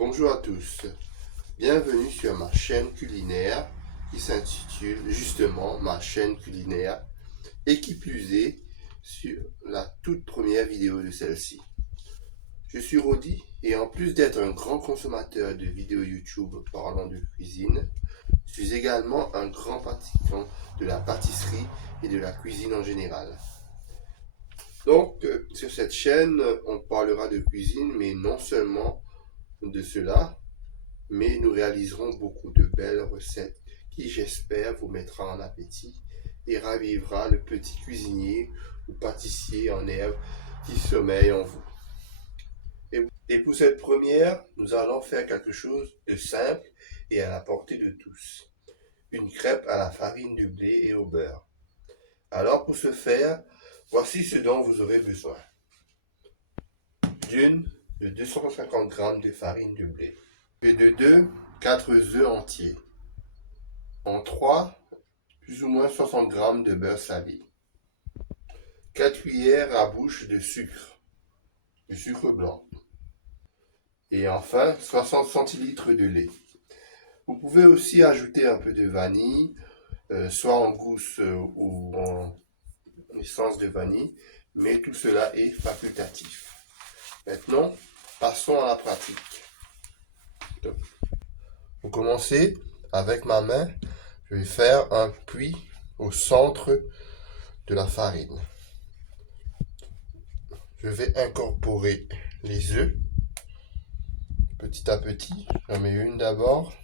Bonjour à tous, bienvenue sur ma chaîne culinaire qui s'intitule justement ma chaîne culinaire et qui plus est sur la toute première vidéo de celle-ci. Je suis Rodi et en plus d'être un grand consommateur de vidéos YouTube parlant de cuisine, je suis également un grand pratiquant de la pâtisserie et de la cuisine en général. Donc sur cette chaîne, on parlera de cuisine, mais non seulement de cela, mais nous réaliserons beaucoup de belles recettes qui, j'espère, vous mettra en appétit et ravivera le petit cuisinier ou pâtissier en herbe qui sommeille en vous. Et pour cette première, nous allons faire quelque chose de simple et à la portée de tous. Une crêpe à la farine de blé et au beurre. Alors pour ce faire, voici ce dont vous aurez besoin. De 250 g de farine de blé. Et de 4 œufs entiers. En 3, plus ou moins 60 g de beurre salé. 4 cuillères à bouche de sucre blanc. Et enfin, 60 centilitres de lait. Vous pouvez aussi ajouter un peu de vanille, soit en gousse ou en essence de vanille, mais tout cela est facultatif. Maintenant, passons à la pratique. Pour commencer, avec ma main, je vais faire un puits au centre de la farine. Je vais incorporer les œufs petit à petit. J'en mets une d'abord.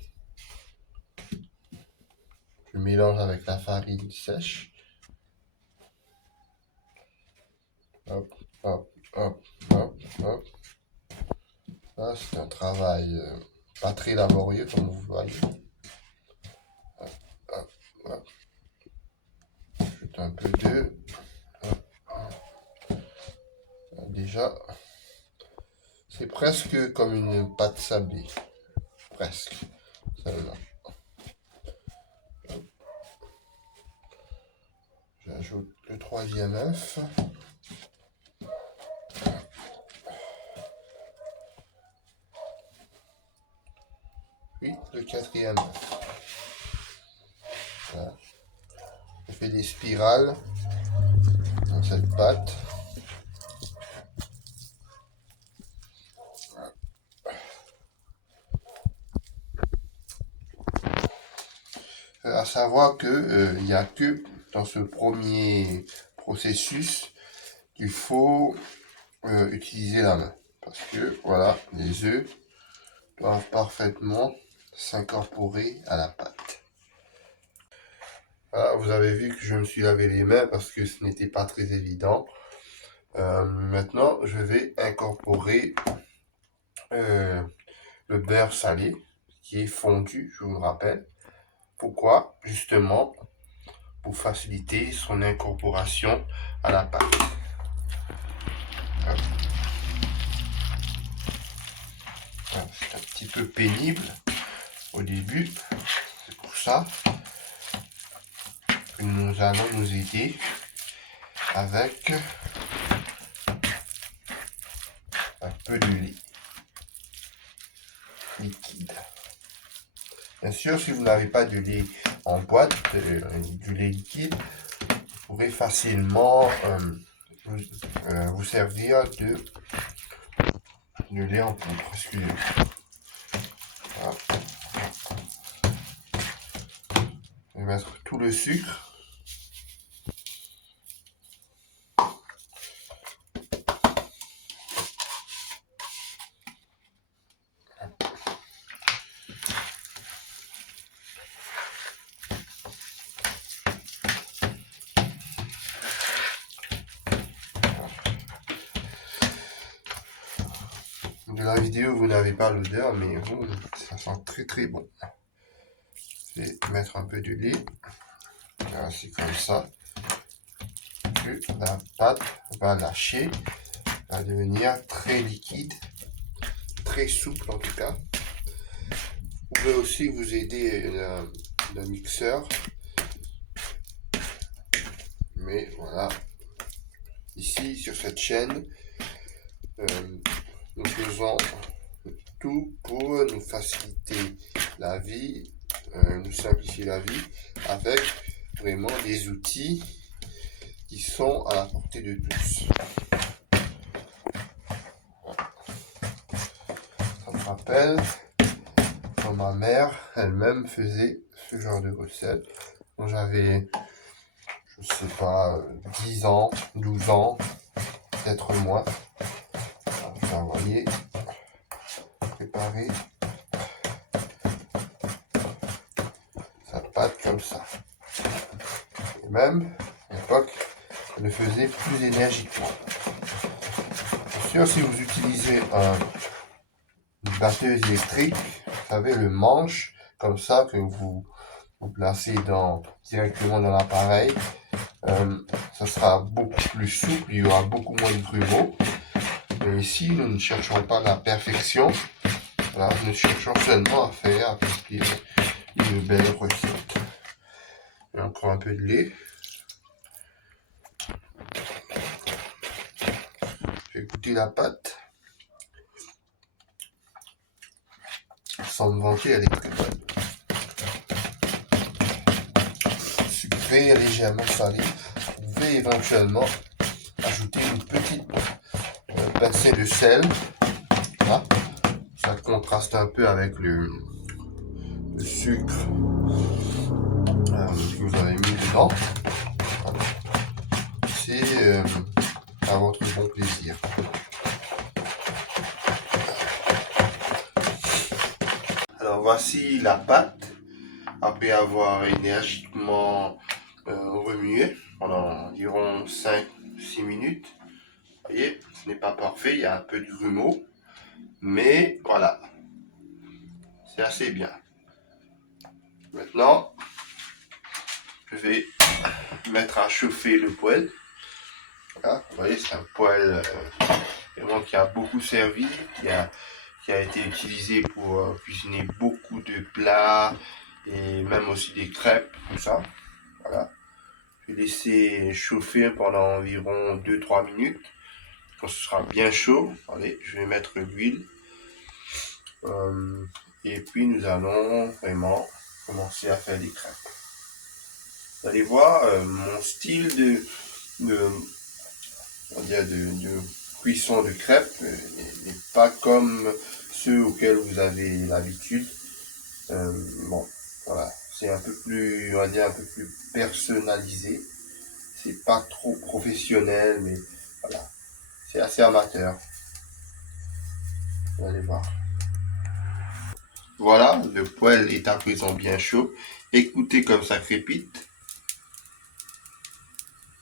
Je mélange avec la farine sèche. Hop, hop, hop, hop, hop. Ça, c'est un travail pas très laborieux comme vous voyez. Hop, hop, hop. J'ajoute un peu d'œuf. Déjà, c'est presque comme une pâte sablée. Presque. Seulement. J'ajoute le troisième œuf. Puis le quatrième œuf. Voilà. Je fais des spirales dans cette pâte. À savoir que il n'y a que dans ce premier processus qu'il faut utiliser la main, parce que voilà, les œufs doivent parfaitement s'incorporer à la pâte. Voilà, vous avez vu que je me suis lavé les mains parce que ce n'était pas très évident. Maintenant, je vais incorporer le beurre salé qui est fondu, je vous le rappelle. Pourquoi? Justement, pour faciliter son incorporation à la pâte. C'est un petit peu pénible au début, c'est pour ça que nous allons nous aider avec un peu de lait liquide. Bien sûr, si vous n'avez pas de lait en boîte, du lait liquide, vous pourrez facilement vous servir de lait en poudre. Excusez-moi. Voilà. Je vais mettre tout le sucre. De la vidéo, vous n'avez pas l'odeur, mais ça sent très très bon. Je vais mettre un peu de lait. Voilà, c'est comme ça que la pâte va lâcher, va devenir très liquide, très souple en tout cas. Vous pouvez aussi vous aider d'un mixeur. Mais voilà, ici sur cette chaîne, nous faisons Tout pour nous faciliter la vie, nous simplifier la vie avec vraiment des outils qui sont à la portée de tous. Ça me rappelle quand ma mère elle-même faisait ce genre de recette. Quand j'avais, je sais pas, 10 ans, 12 ans, peut-être moins. Enfin, vous voyez, préparer sa pâte comme ça. Et même, à l'époque, elle le faisait plus énergiquement. Bien sûr, si vous utilisez une batteuse électrique, vous savez, le manche, comme ça, que vous placez directement dans l'appareil, ça sera beaucoup plus souple, il y aura beaucoup moins de grumeaux. Mais ici, nous ne cherchons pas la perfection, voilà, nous cherchons seulement à faire une belle recette. Et encore un peu de lait. Je vais goûter la pâte. Sans me vanter, elle est très bonne. Sucrée, légèrement salée. Vous pouvez éventuellement ajouter une petite pincée de sel. Là. Ça contraste un peu avec le sucre que vous avez mis dedans. Voilà. C'est à votre bon plaisir. Alors voici la pâte après avoir énergiquement remué pendant environ 5-6 minutes. Vous voyez, ce n'est pas parfait, il y a un peu de grumeaux, mais voilà, c'est assez bien. Maintenant, je vais mettre à chauffer le poêle. Voilà, vous voyez, c'est un poêle vraiment qui a beaucoup servi, qui a été utilisé pour cuisiner beaucoup de plats et même aussi des crêpes, tout ça. Voilà. Je vais laisser chauffer pendant environ 2-3 minutes. Quand ce sera bien chaud, allez, je vais mettre l'huile. Et puis nous allons vraiment commencer à faire des crêpes. Vous allez voir, mon style de cuisson de crêpes n'est pas comme ceux auxquels vous avez l'habitude. Bon, voilà, c'est un peu plus, on va dire, un peu plus personnalisé. C'est pas trop professionnel, mais voilà, c'est assez amateur. Vous allez voir. Voilà, le poêle est à présent bien chaud. Écoutez comme ça crépite.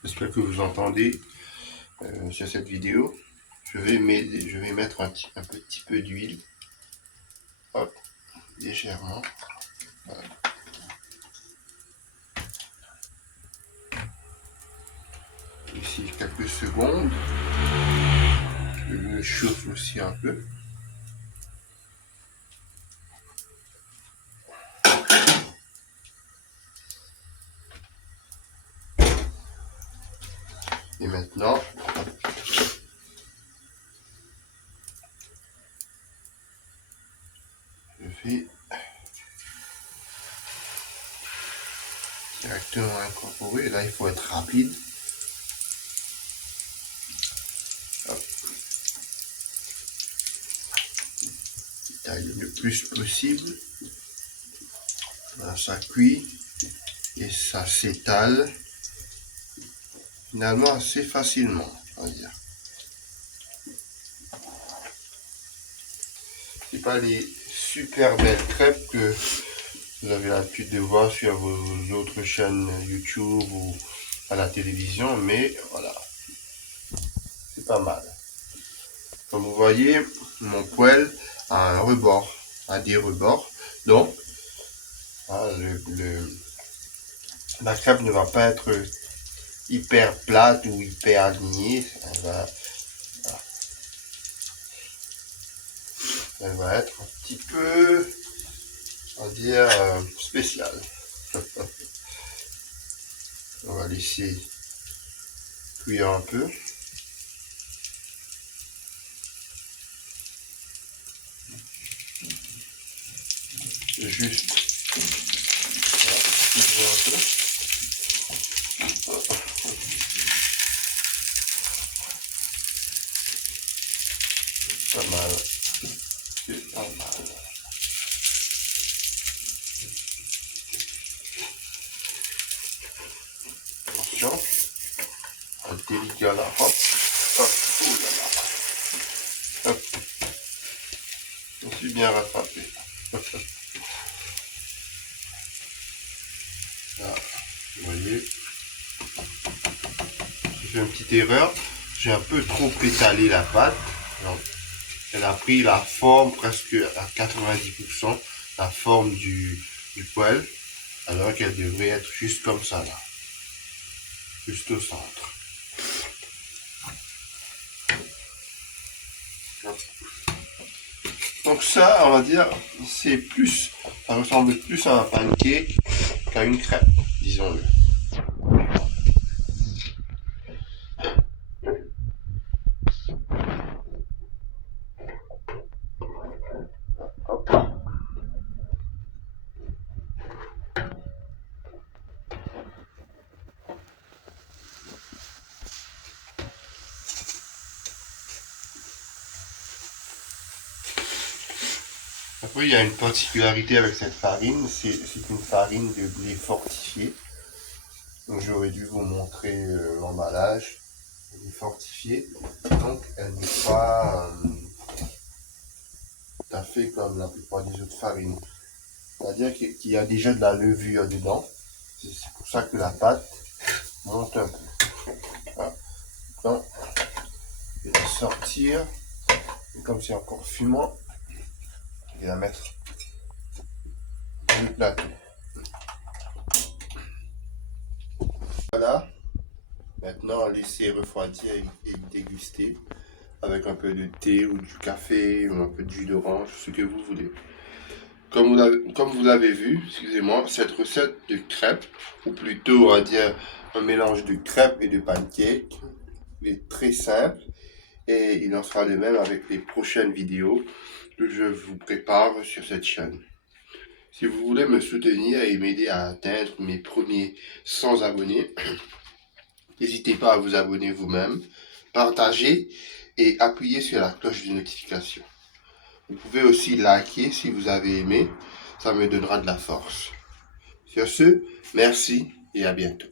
J'espère que vous entendez sur cette vidéo. Je vais mettre un petit peu d'huile. Hop, légèrement. Voilà. Ici quelques secondes. Je le chauffe aussi un peu. Et maintenant, je vais directement incorporer. Là, il faut être rapide. Hop. Taille le plus possible. Là, ça cuit et ça s'étale finalement assez facilement, on va dire. C'est pas les super belles crêpes que vous avez l'habitude de voir sur vos autres chaînes YouTube ou à la télévision, mais voilà, c'est pas mal. Comme vous voyez, mon poêle a un rebord, a des rebords, donc la crêpe ne va pas être hyper plate ou hyper alignée, elle va être un petit peu, on va dire, spéciale. On va laisser cuire un peu. juste. Voilà, un peu. Pas mal. C'est pas mal. Attention. Un délicat là. Hop. Hop. Oh là là. Hop. Je suis bien rattrapé. Là, vous voyez. J'ai fait une petite erreur. J'ai un peu trop étalé la pâte. Alors, elle a pris la forme presque à 90%, la forme du poêle, alors qu'elle devrait être juste comme ça là, juste au centre. Donc ça, on va dire, c'est plus, ça ressemble plus à un pancake qu'à une crêpe, disons-le. Hop. Après, il y a une particularité avec cette farine, c'est une farine de blé fortifié. Donc j'aurais dû vous montrer l'emballage. Elle est fortifiée, donc elle n'est pas tout à fait comme la plupart des autres farines. C'est-à-dire qu'il y a déjà de la levure dedans. C'est pour ça que la pâte monte un peu. Voilà. Donc, je vais la sortir. Et comme c'est encore fumant, je vais la mettre dans le plateau. Voilà. Maintenant, laisser refroidir et déguster avec un peu de thé ou du café ou un peu de jus d'orange, ce que vous voulez. Comme vous l'avez vu, excusez-moi, cette recette de crêpes, ou plutôt on va dire un mélange de crêpes et de pancakes, est très simple et il en sera de même avec les prochaines vidéos que je vous prépare sur cette chaîne. Si vous voulez me soutenir et m'aider à atteindre mes premiers 100 abonnés, n'hésitez pas à vous abonner vous-même, partager et appuyer sur la cloche de notification. Vous pouvez aussi liker si vous avez aimé, ça me donnera de la force. Sur ce, merci et à bientôt.